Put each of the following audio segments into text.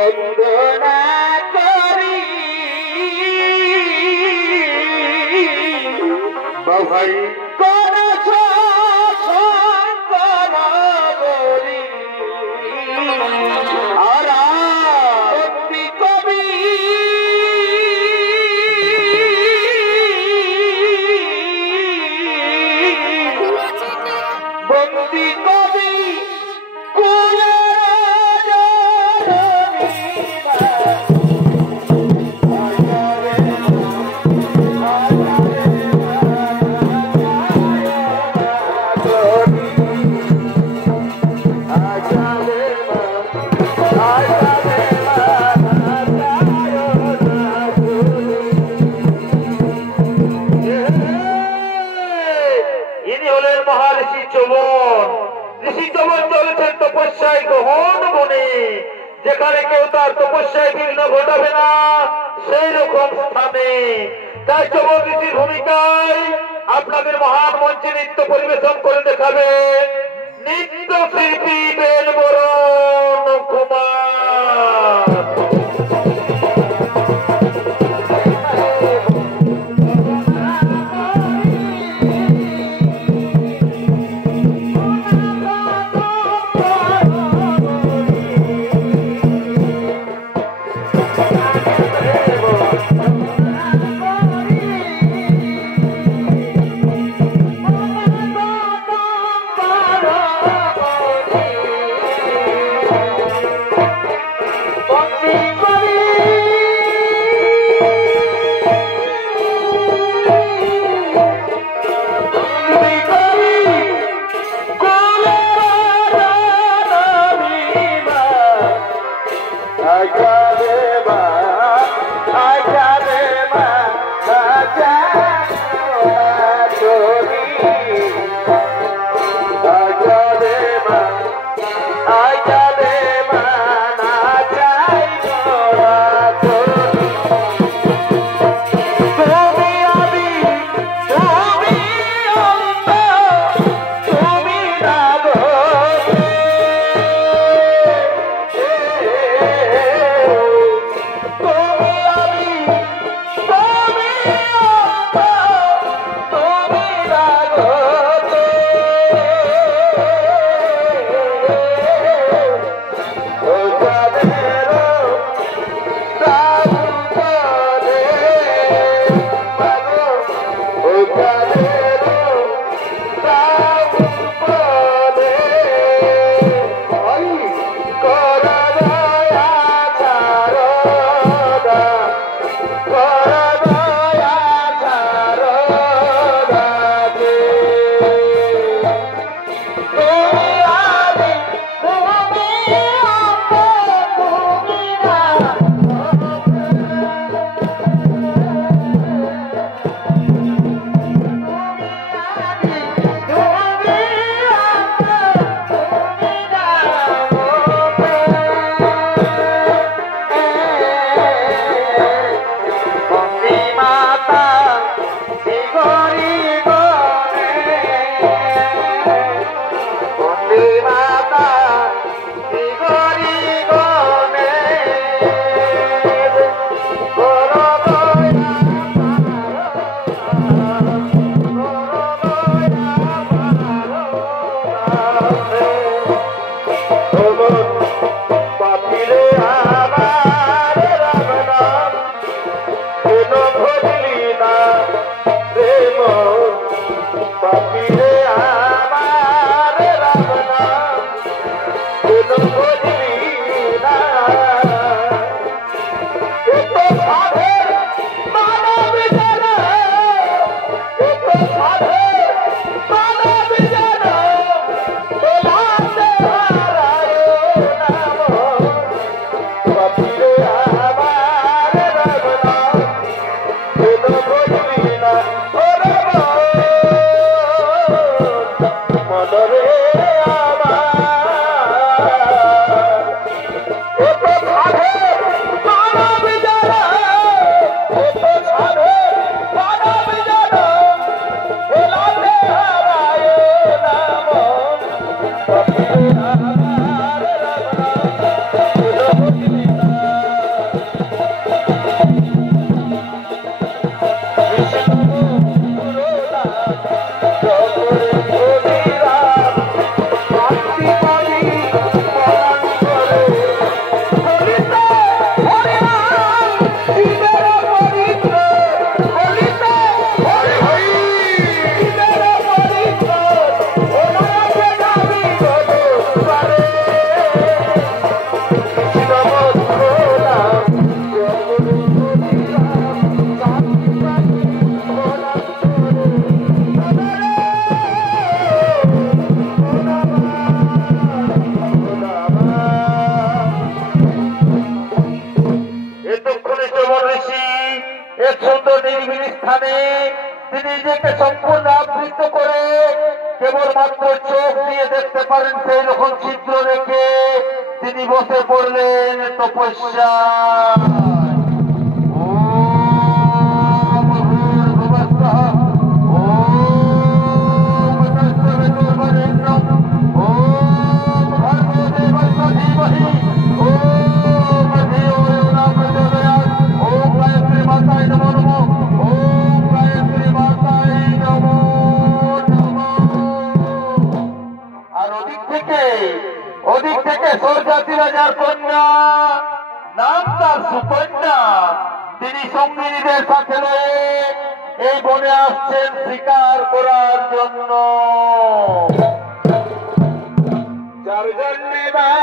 বন্দনা করি বাভাই করেছ শঙ্কর বলি আর বন্দি কবি বন্দি কবি তপস্যায় গহন বনে যেখানে কেউ তার তপস্যায় বিঘ্ন ঘটাবে না সেই রকম স্থানে তাই চবন ঋষির ভূমিকায় আপনাদের মহান মঞ্চে নৃত্য পরিবেশন করে দেখাবে নৃত্য শিল্পী বেলবরণ কুমার। সুন্দর নিরিবিলি স্থানে তিনি নিজেকে সম্পূর্ণ আবৃত করে কেবলমাত্র চোখ দিয়ে দেখতে পারেন সেই রকম ছিদ্র রেখে তিনি বসে পড়লেন তপস্যা। ওদিক থেকে সরজাতি রাজার কন্যা, নাম তার সুকন্যা, তিনি সঙ্গিনীদের সাথে এই বনে আসছেন শিকার করার জন্য। যার জন্যে ভাই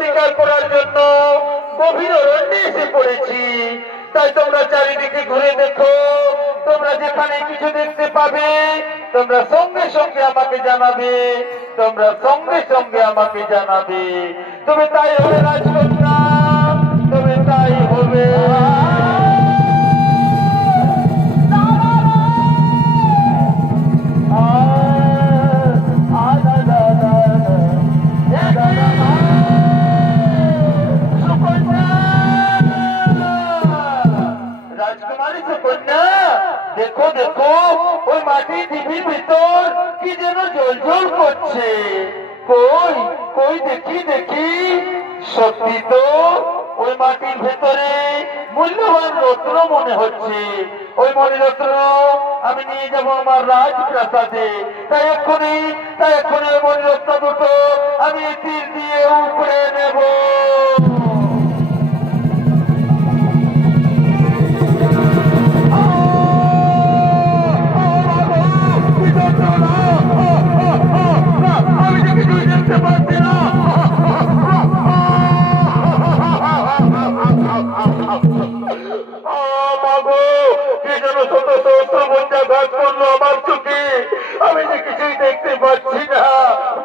শিকার করার জন্য গভীর অরণ্যে এসে পড়েছি। তাই তোমরা চারিদিকে ঘুরে দেখো, তোমরা যেখানে কিছু দেখতে পাবে তোমরা সঙ্গে সঙ্গে আমাকে জানাবে, তোমরা সঙ্গে সঙ্গে আমাকে জানাবে। তুমি তাই হবে রাজকন্যা, তুমি তাই হবে। রাজকুমারী সুকন্যা, দেখো দেখো ওই মাটির টিভির ভিতর কি যেন জ্বলজ্বল করছে। কই কই দেখি দেখি, সত্যি তো ওই মাটির ভেতরে মূল্যবান রত্ন মনে হচ্ছে। ওই মণিরত্ন আমি নিয়ে যাবো আমার রাজপ্রাসাদে। তাই এক্ষুনি ওই মণিরত্ন দুটো আমি তীর দিয়ে উপরে নেব। আমি যে কিছুই দেখতে পাচ্ছি না। আমি যে কিছুই দেখতে পাচ্ছি না।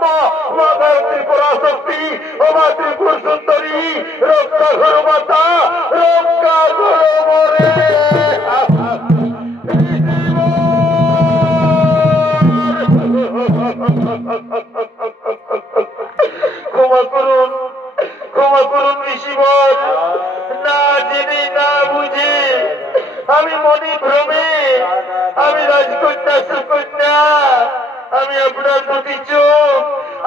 মা মা ত্রিপুরা শক্তি, ও মা ত্রিপুর সুন্দরী, রক্ষা করো মাতা, রক্ষা করো মরে। ক্ষমা করুন, ক্ষমা করুন ঋষিবর, না জেনে না বুঝে আমি মনে ভ্রমে আমি রাজকন্যা সুকন্যা, আমি আপনার দুটি চোখ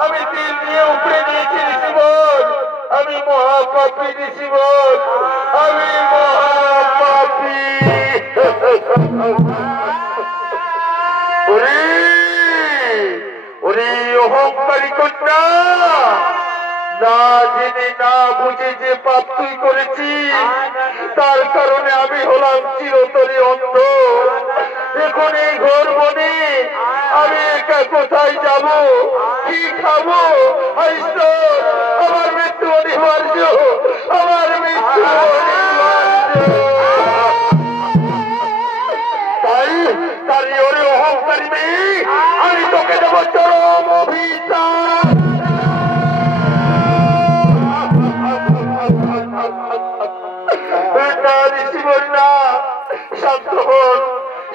আমি তীর দিয়ে উপরে নিয়েছি ঋষিবর। আমি মহাপাপী ঋষিবর, আমি মহাপাপী। ওরে ওরে অহংকারী কন্যা, না জেনে না বুঝে যে পাপ তুই করেছিস, তার কারণে আমি হলাম চিরতরে অন্ধ। এখন এই ঘর বনে আমি একা কোথায় যাব, কি খাবো? আমার মৃত্যু অনিবার্য, আমার মৃত্যু অনিবার্য। তাই ওরে অহংকারী মেয়ে, আমি তোকে দেবো চরম অভিশাপ।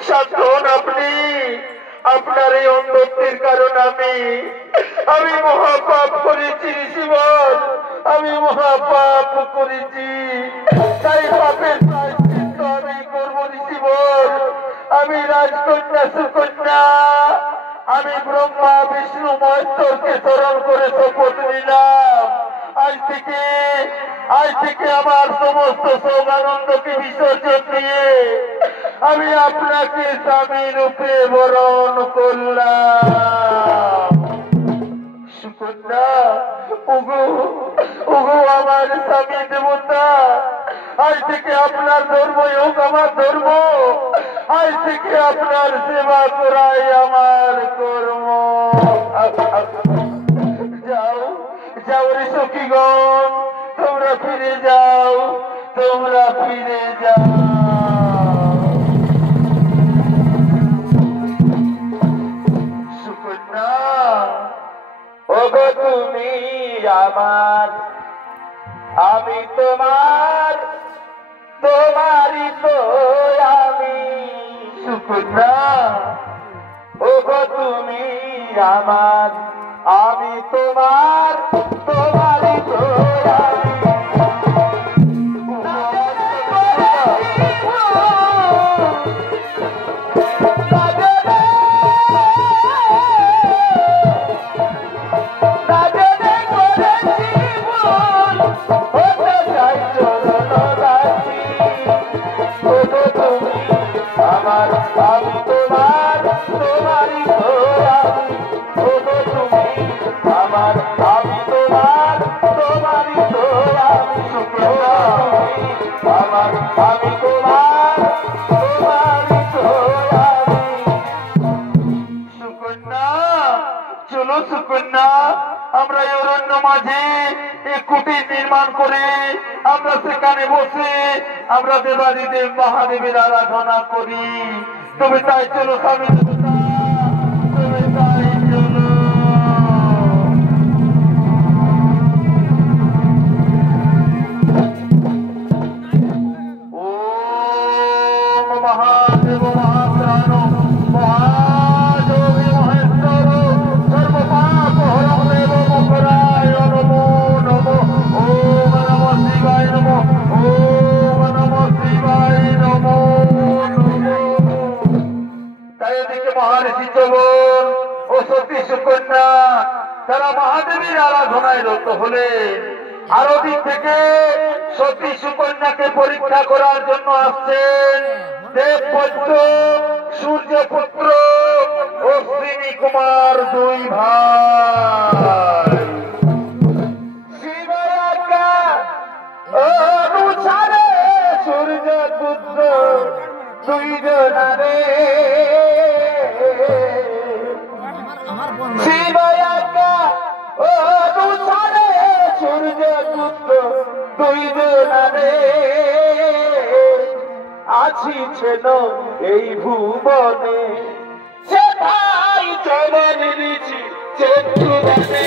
শান্ত হন আপনি। আপনার এই অন্ধত্বের কারণ আমি মহাপাপ করেছি ঋষিবর, আমি মহাপাপ করেছি। তাই পাপের প্রায়শ্চিত্ত আমি করবো ঋষিবর। আমি রাজকন্যা সুকন্যা, আমি ব্রহ্মা বিষ্ণু মহেশ্বরকে স্মরণ করে শপথ নিলাম। আজ থেকে আমার সমস্ত শোকানন্দকে বিসর্জন দিয়ে আমি আপনাকে স্বামী রূপে বরণ করলাম। সুকন্যা, ওগো ওগো আমার স্বামী দেবতা, আজ থেকে আপনার ধর্মই হোক আমার ধর্ম, আজ থেকে আপনার সেবা করাই আমার কর্ম। যাও যাও রে সখীগণ, তোমরা ফিরে যাও, তোমরা ফিরে যাও। সুকন্যা, ওগো তুমি আমার, আমি তোমার, তোমারই তো আমি। সুকন্যা, ওগো তুমি আমার, আমি তোমার, তোমারই তো আমি। চলো সুকন্যা, আমরা এই অরণ্য মাঝে এক কুটির নির্মাণ করে আমরা সেখানে বসে আমরা দেবাদিদেব মহাদেবের আরাধনা করি। তবে তাই চলো স্বামী দেবতা, তবে তাই চলো। ওম মহাদেব মহাপ্রাণ মহাযোগী মহেশ্বর সর্বপাপ হরং দেব মকরায় নমো নমো। ওম নমঃ শিবায় নমো, ওম নমঃ শিবায় নমো নমো। তাই এদিকে মহারিষি চবন ও সতী সুকন্যা তারা মহাদেবীর আরাধনায় রত হলেন। আর ওদিক থেকে সতী সুকন্যাকে পরীক্ষা করার জন্য আসছেন দেবপদ্ম, সূর্যপুত্র, অশ্বিনী কুমার, দুই ভাই। অনুসারে সূর্যপুত্র দুইজনারে শিবয়াকা অনুসারে সূর্যপুত্র দুইজনারে আছিছেন এই ভুবনে সে ভাই চরণ নিচি চতুর্বনে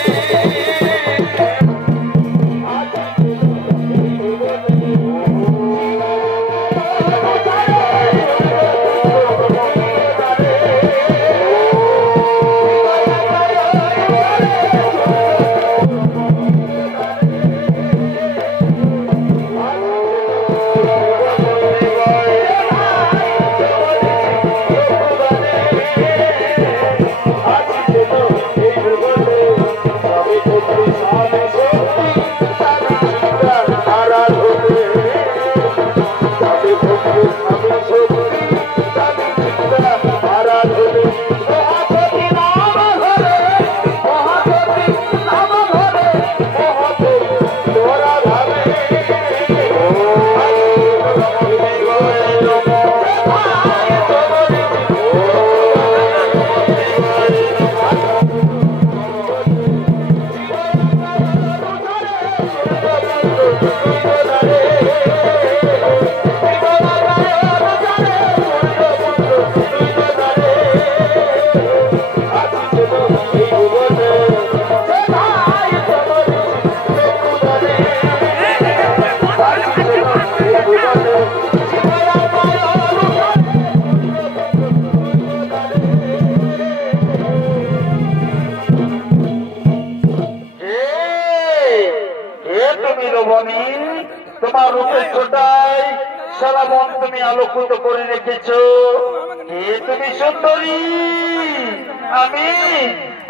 তোমার রূপের ছোটাই সারা মন তুমি আলোকিত করে রেখেছ। তুমি সুন্দরী। আমি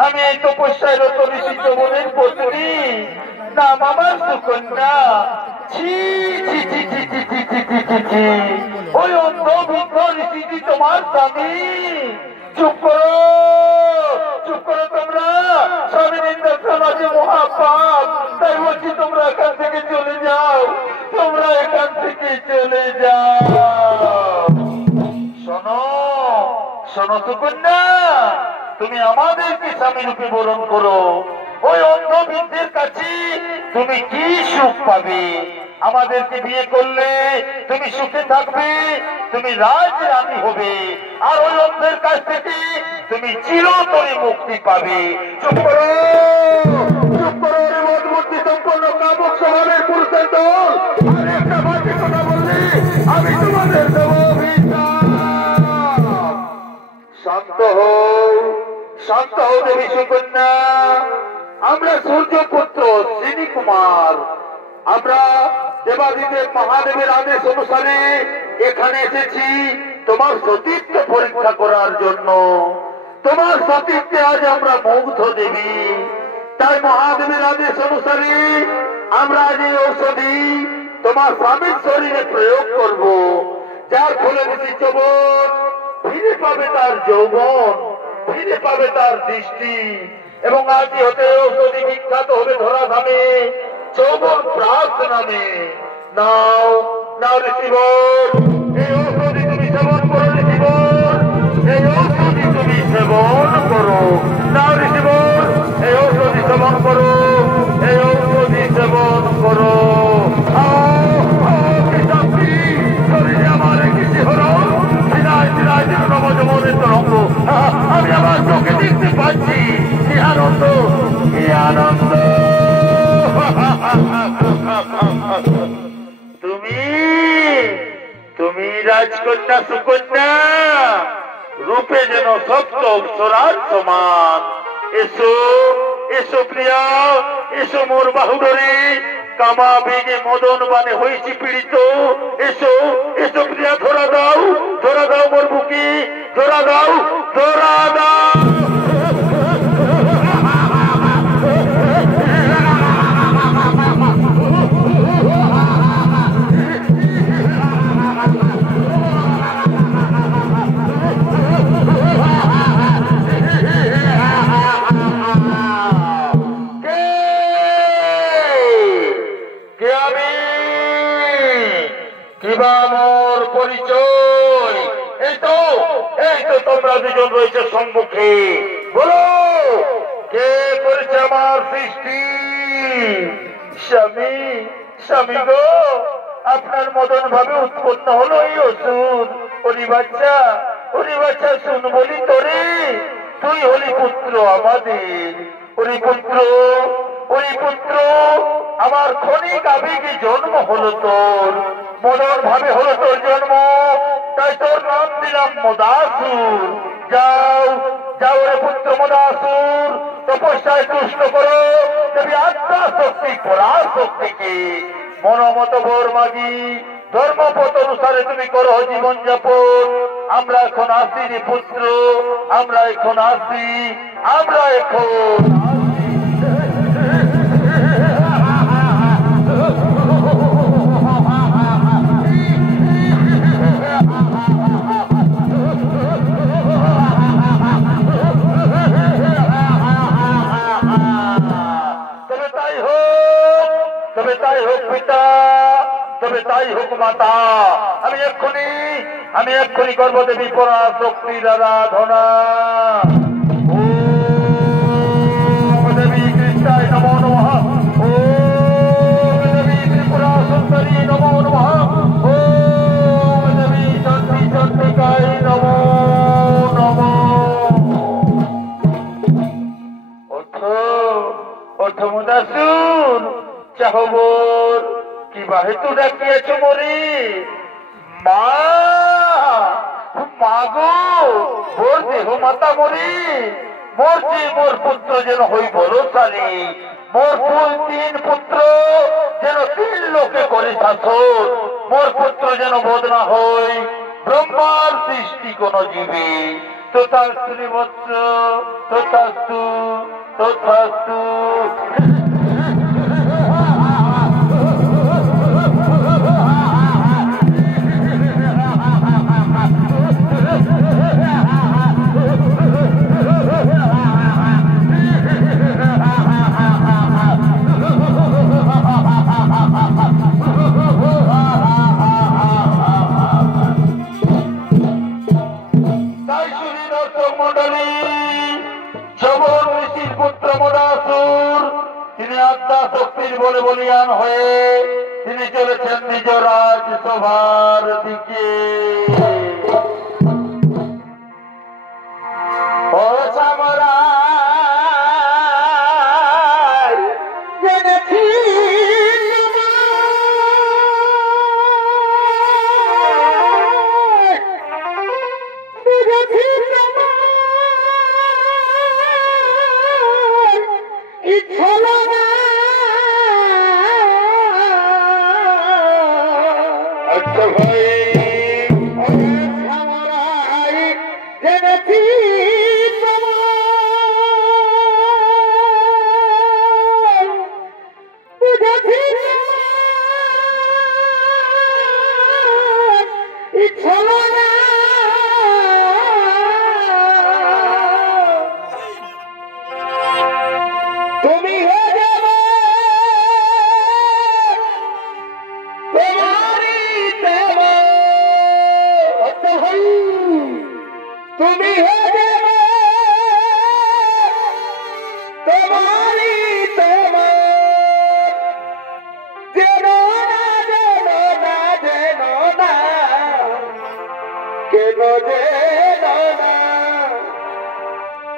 আমি এই তপস্যায় রত ঋষি যমনের পত্নী, নাম আমার সুকন্যা। ছি ছি ছি ছি ছি ছি ছি ছি ছি ছি, ওই অন্ধ বৃদ্ধ ঋষিটি তোমার স্বামী। চুপ করো, চুপ করো তোমরা। স্বামী নিন্দা সমাজে মহাপাপ, তাই বলছি তোমরা এখান থেকে চলে যাও, তোমরা এখান থেকে চলে যাও। শোনো শোনো সুকন্যা, তুমি আমাদেরকে স্বামী রূপে বরণ করো। ওই অন্ধ বৃদ্ধের কাছে তুমি কি সুখ পাবে? আমাদেরকে বিয়ে করলে তুমি সুখে থাকবে, তুমি রাজরানী হবে, আর ওই অন্ধের কাছ থেকে তুমি চিরতরে মুক্তি পাবে। চুপ করো, চুপ করো রে মদবুদ্ধি সম্পন্ন কামক স্বভাবের পুরুষের দল। আর একটা বাকি কথা বললে আমি তোমাদের দেব অভিশাপ। শান্ত হও, শান্ত হও দেবী সুকন্যা। আমরা সূর্যপুত্র অশ্বিনী কুমার, আমরা দেবাদিদেব মহাদেবের আদেশ অনুসারে এখানে এসেছি তোমার সতীত্ব পরীক্ষা করার জন্য। তোমার সতীত্বে আজ আমরা মুগ্ধ দেবী, তাই মহাদেবের আদেশ অনুসারে আমরা আজ এই ঔষধি তোমার স্বামীর শরীরে প্রয়োগ করব, যার ফলে ঋষি যৌবন ফিরে পাবে তার যৌবন, ফিরে পাবে তার দৃষ্টি, এবং আজই হতে ঔষধি বিখ্যাত হবে ধরাধামে যৌবন প্রাস নামে। নাও নাও ঋষিবর, এই ঔষধি তুমি সেবন করো ঋষিবর, এই ঔষধি তুমি সেবন করো। নাও ঋষিবর, এই ঔষধি সেবন করো, এই ঔষধি সেবন করো। শরীরে আমার কৃষি হলো সিরাজ সিরাজ নবযৌবনের তরঙ্গ, আমি আমার চোখে দেখতে পাচ্ছি। কি আনন্দ, কি আনন্দ। তুমি তুমি রাজকন্যা সুকন্যা, রূপে যেন সপ্ত অপ্সরার সমান। এসো এসো প্রিয়া, এসো মোর বাহুডরে, কামা বেগে মদন বানে হয়েছি পীড়িত। এসো এসো প্রিয়া, ধরা দাও, ধরা দাও মোর বুকে, ধরা দাও, ধরা দাও। তোমরা দুজন রয়েছে সম্মুখে। বলো, কে করেছে আমার সৃষ্টি? স্বামী, স্বামী গো, আপনার মদন ভাবে উৎপন্ন হলো এই অসুর। ওরি বাচ্চা শুন বলি তোরে, তুই হলি পুত্র আমাদের। ওরি পুত্র, আমার ক্ষণিক আবেগে জন্ম হলো তোর, মদন ভাবে হলো তোর জন্ম, তাই তোর নাম দিলাম মদাসুর। যাও যাও রে পুত্র মদাসুর, তপস্যায় তুষ্ট করো দেবী আত্মা শক্তি পরাশক্তিকে। মনোমত বর মাগি, ধর্মপথ অনুসারে তুমি করো জীবন যাপন। আমরা এখন আসি রে পুত্র, আমরা এখন আসি। তবে তাই হোক পিতা, তবে তাই হোক মাতা। আমি এক্ষুনি করবো দেবী পরাশক্তির আরাধনা। ওম দেবী কৃষ্ণায় নমো নমঃ, ওম দেবী ত্রিপুরা সুন্দরী নমো নমঃ, ওম দেবী চন্ডিকায় নমো নমঃ। ওঠো মদাসুর, চাহবর কি বাহেতু ডাকিয়াছ মরি? মা গো, মোর দেহ মাতা মরি, মোর পুত্র যেন হই বলশালী, মোর ফুল তিন পুত্র যেন তিন লোকে করে শাসন, মোর পুত্র যেন বদনা হই ব্রহ্মার সৃষ্টি কোন জীবে। তথাস্তু বৎস, তথাস্তু তথাস্তু। তিনি আত্মা শক্তির বলে বলিয়ান হয়ে তিনি চলেছেন নিজ রাজসভার দিকে। ও সামরাই, জেনেছি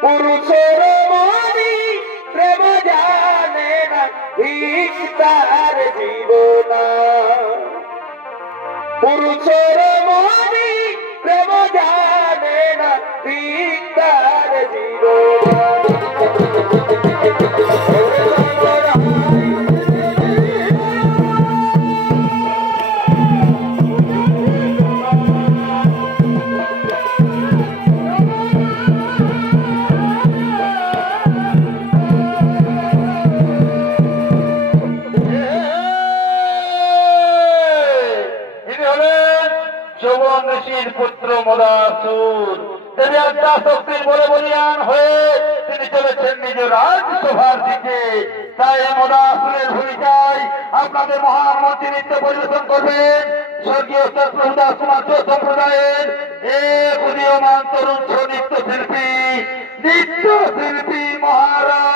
পুরুষের মনি প্রেম জানে না, ঠিক তার জীবনা। পুরুষের মনি প্রেম জানে না, ঠিক তার জীবনা। পুত্র মদাসুর দেবী আত্মা শক্তির বলে বলিয়ান হয়ে তিনি চলেছেন নিজ রাজসভার দিকে। তাই মদাসুরের ভূমিকায় আপনাদের মহামন্ত্রী নৃত্য পরিবেশন করবেন স্বর্গীয় প্রভুদাস কুমার সম্প্রদায়ের এক উদীয়মান তরুণ শ্রমিক শিল্পী নৃত্য শিল্পী মহারাজ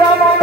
Come on,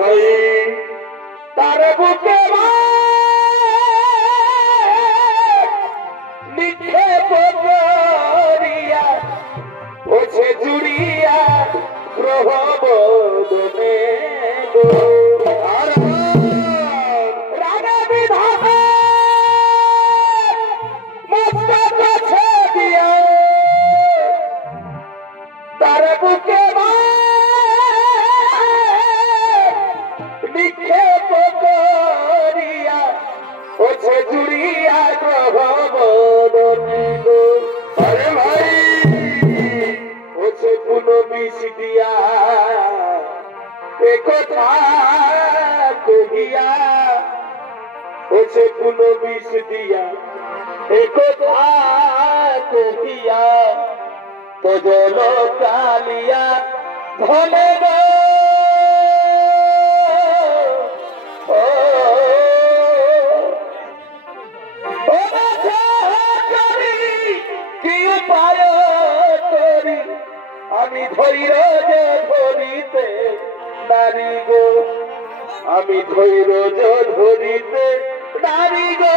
भाई तारे বুকে নিক্ষেপ করিয়া ওছে জুড়িয়া গ্রহ বদনে গো রাগে বিধাতা মস্তক কাছে দিয়া তার বুকে নিক্ষেপ করিয়া ওছে জুড়িয়া গ্রহ বদনে গো আরে ভাই ওছে পুনো বিষ দিয়া এ কথা কহিয়া ওছে পুনো বিষ দিয়া এ কথা কহিয়া তো জল কালিয়া ধনে গো কি উপায় করি আমি ধৈর্য ধরিতে নারী গো আমি ধৈর্য ধরিতে নারী গো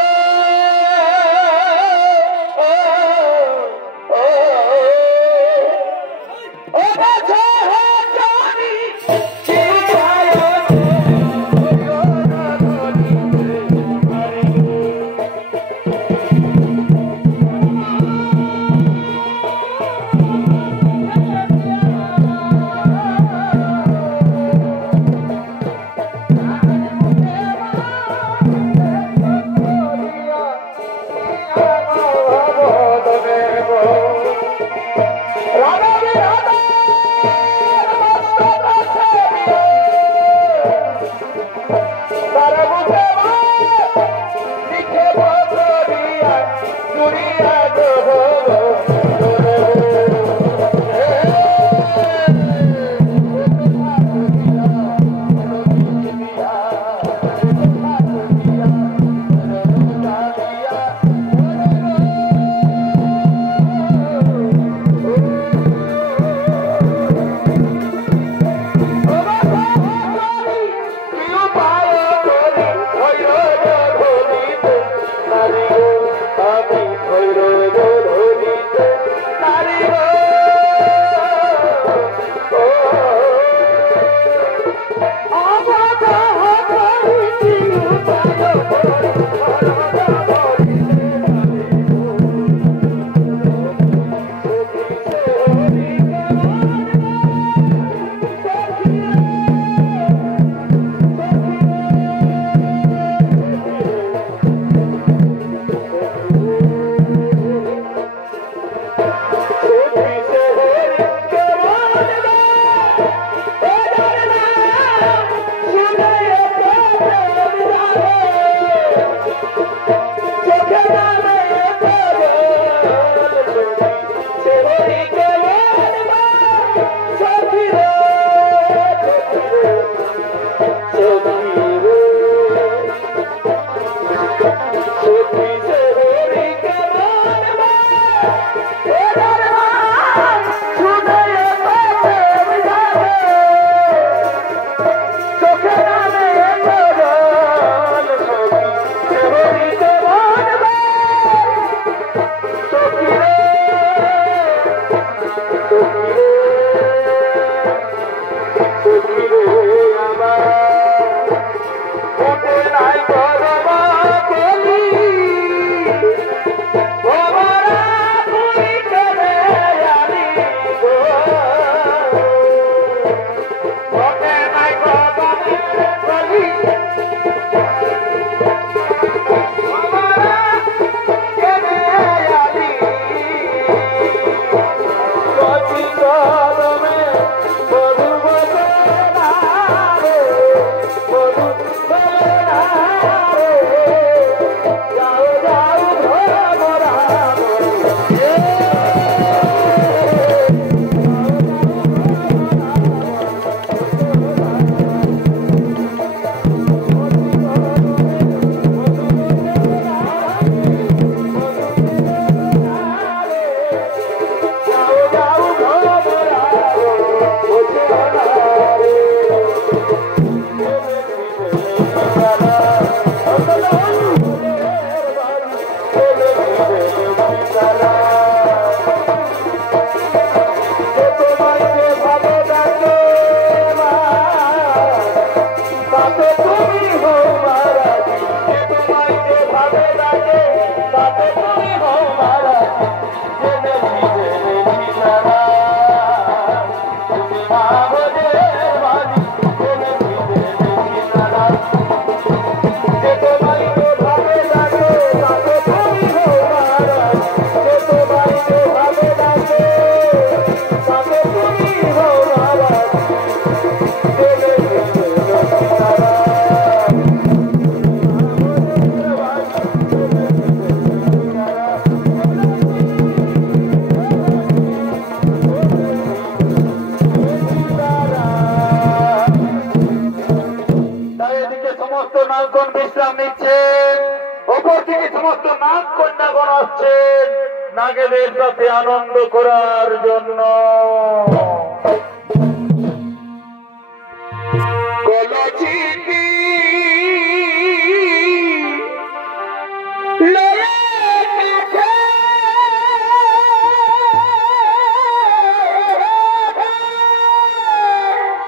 নাগেদের সাথে আনন্দ করার জন্য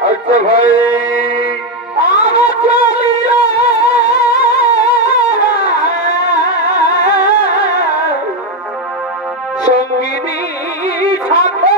আচ্ছা ভাই সঙ্গিনী থাকে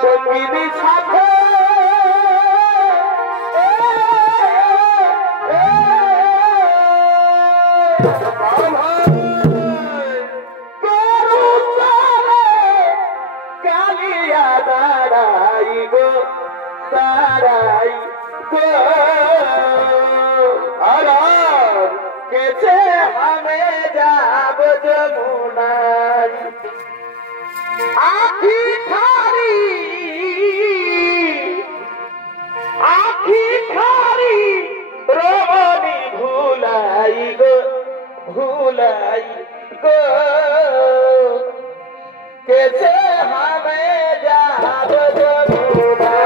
সঙ্গিনী সাথে কালিয়া দাঁড়াই গো দাঁড়াই গো আর কেছে আমি যাব যমুনাই আখি খারি রমণী ভুলাই গো কেছে হামে যাব যমুনা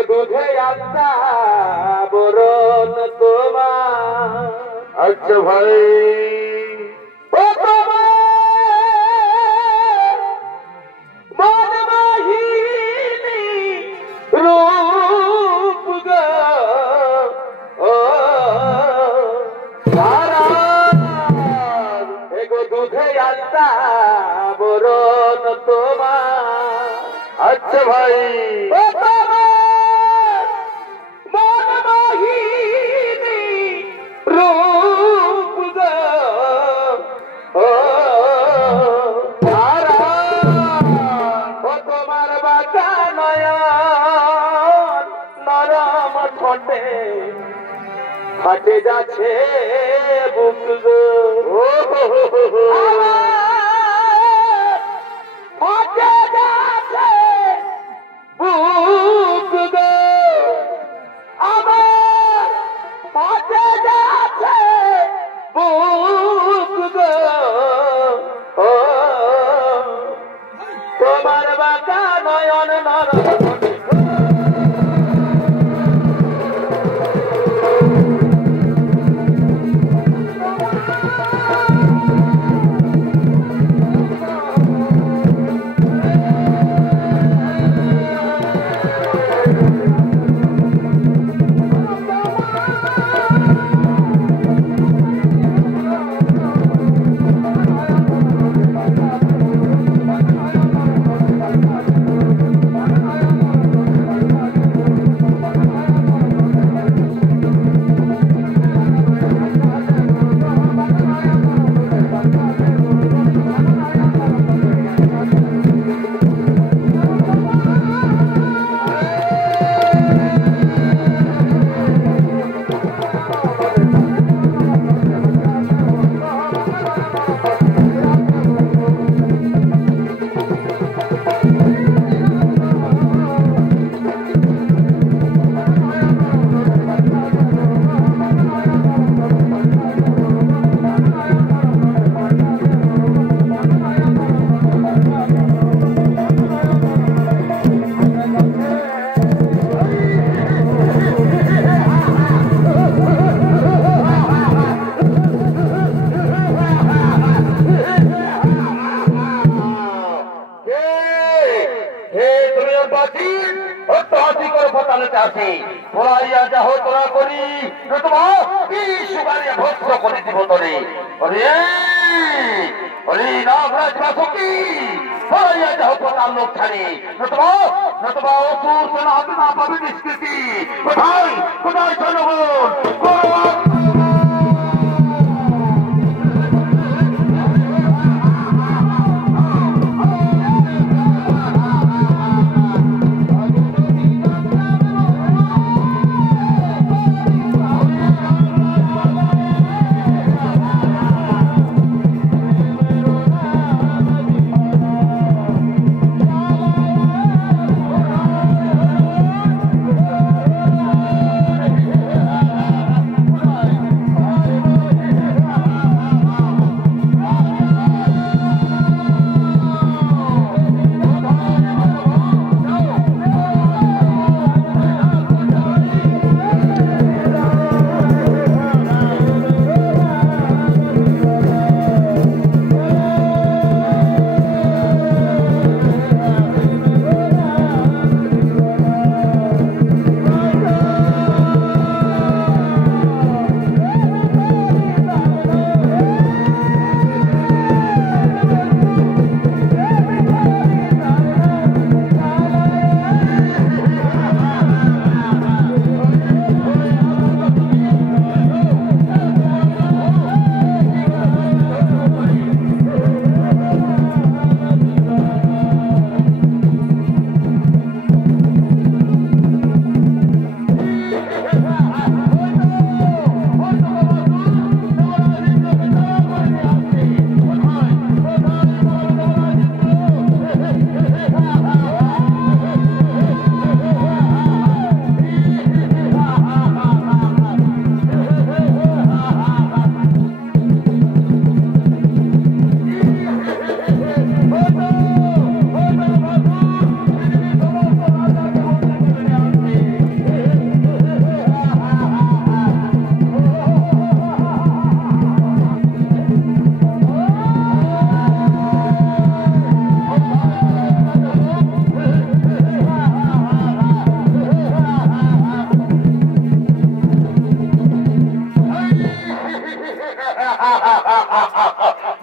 এগো দুধে আত্মা বরণ তোমার। আচ্ছা ভাই ও তোমার মন মোহিনী রূপ গো ও এগো দুধে আত্মা বরণ তোমার। আচ্ছা ভাই ও তোমার মন মোহিনী রূপ গো ও তোমার বাঁকা নয়ন নরম ঠোঁটে ফাটে যাচ্ছে বুক গো ফাটে যাচ্ছে বুক গো আমার ফাটে যাচ্ছে বুক গো ও তোমার বাঁকা নয়ন নরম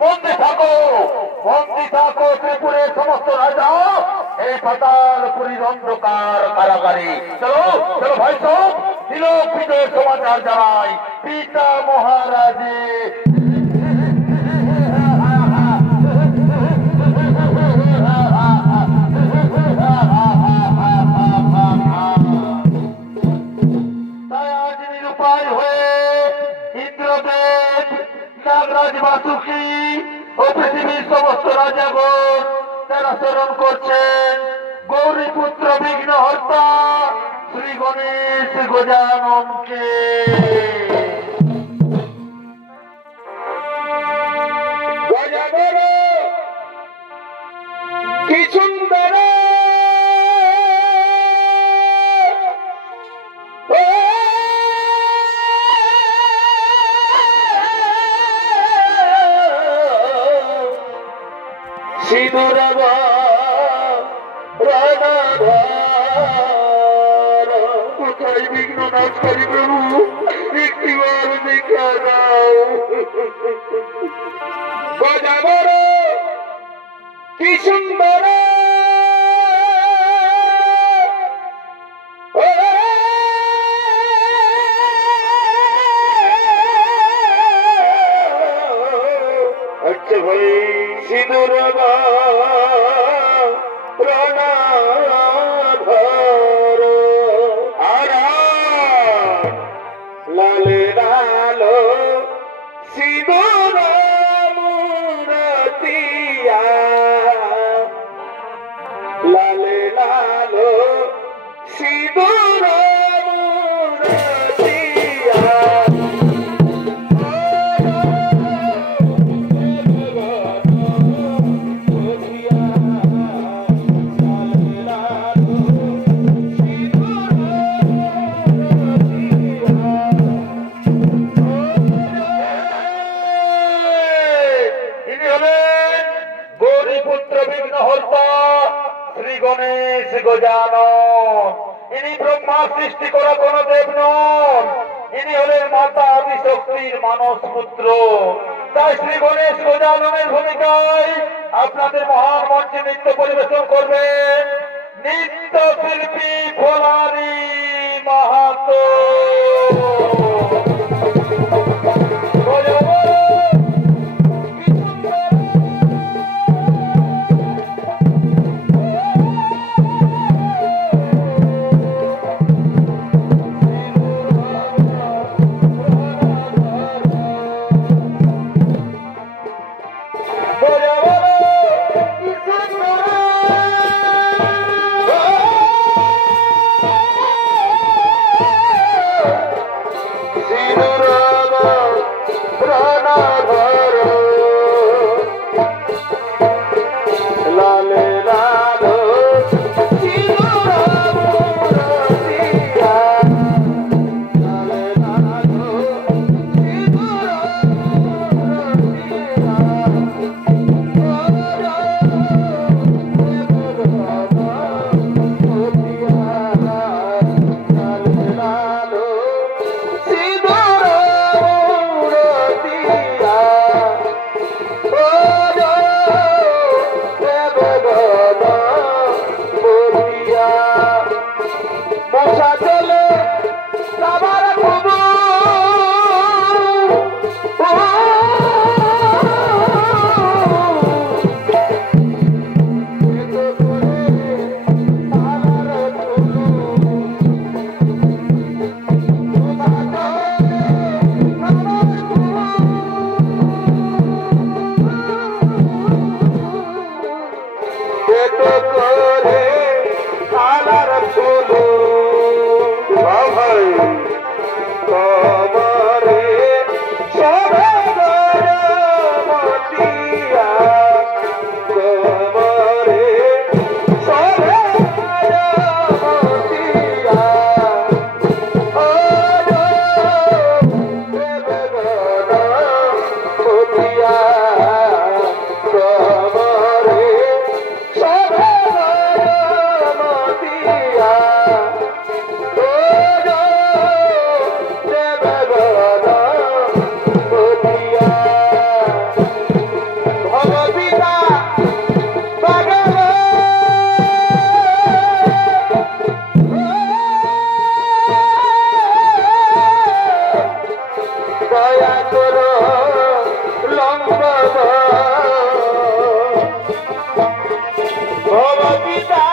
বন্দি থাকো, বন্দি থাকো ত্রিপুরের সমস্ত রাজা এই পাতালপুরীর অন্ধকার কারাগারে। চলো চলো ভাই সব তিলক বিজয়ের সমাচার জানাই পিতা মহারাজে। তাই আজ নিরুপায় হয়ে ইন্দ্রদেব, নাগরাজ বাসুকি ও পৃথিবীর সমস্ত রাজাগণ তারা স্মরণ করছেন গৌরীপুত্র বিঘ্নহর্তা শ্রী গণেশ গজাননকে। গজানন কি সুন্দর সিঁদুর কোথায় বিঘ্ন নাশকারী প্রভু, একটিবার দেখা দাও। গজাবর কি সুন্দর আচ্ছা ভাই সিঁদুর লালে লালো সিঁদুর মুরতিয়া, লালে লালো সিঁদুর মুরতিয়া। শ্রী গণেশ গজানন, ইনি ব্রহ্মা সৃষ্টি করা কোন দেব নন, ইনি হলেন মাতা আদিশক্তির মানস পুত্র। তাই শ্রী গণেশ গজাননের ভূমিকায় আপনাদের মহান মঞ্চে নৃত্য পরিবেশন করবেন নৃত্য শিল্পী ভোলারি মাহাতো। দয়া করো লম্বব ভবপিতা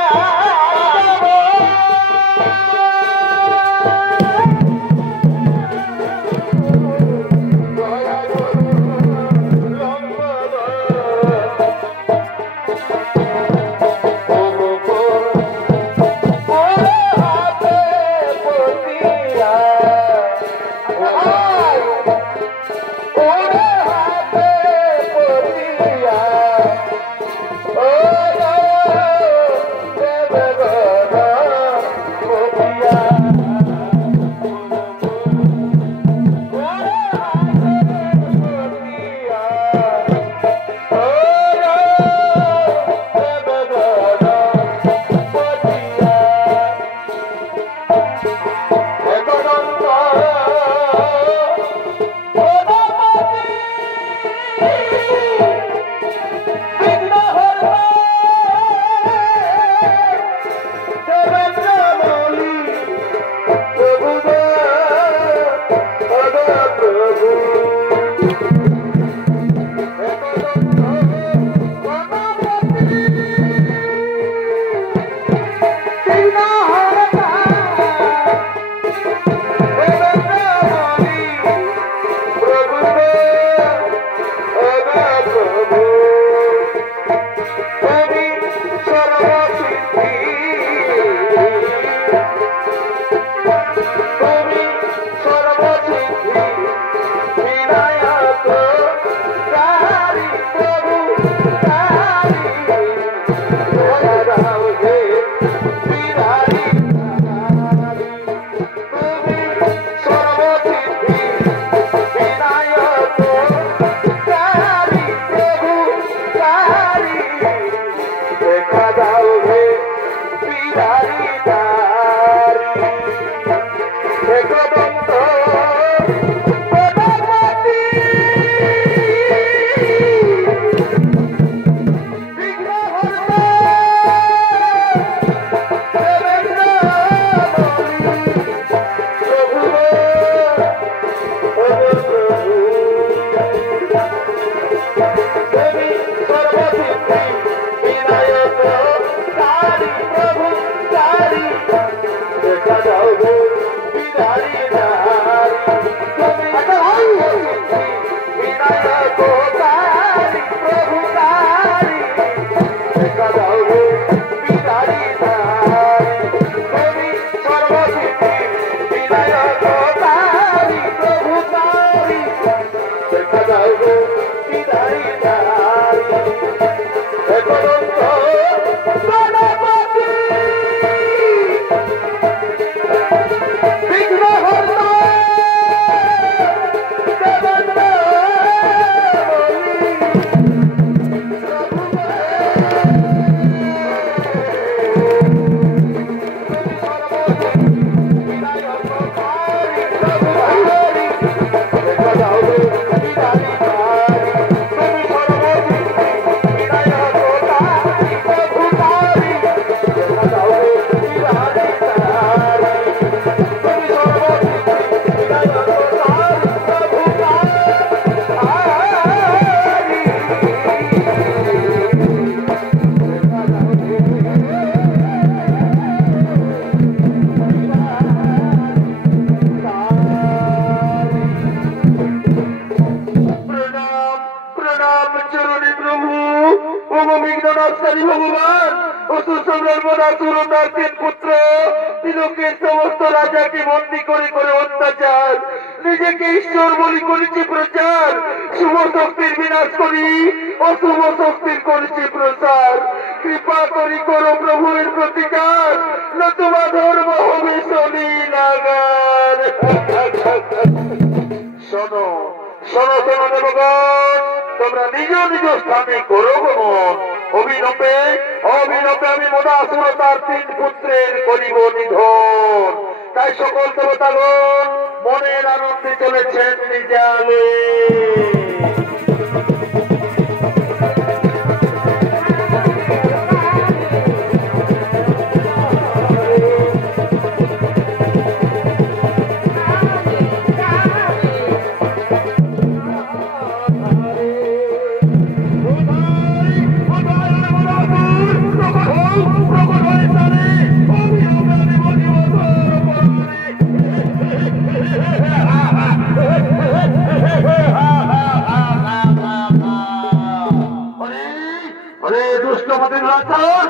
নির্বাচন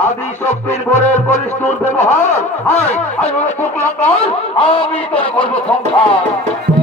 আদি শক্তির ভোরের পরিষ্ঠুর ব্যবহার আমি তোর করবো সংখ্যা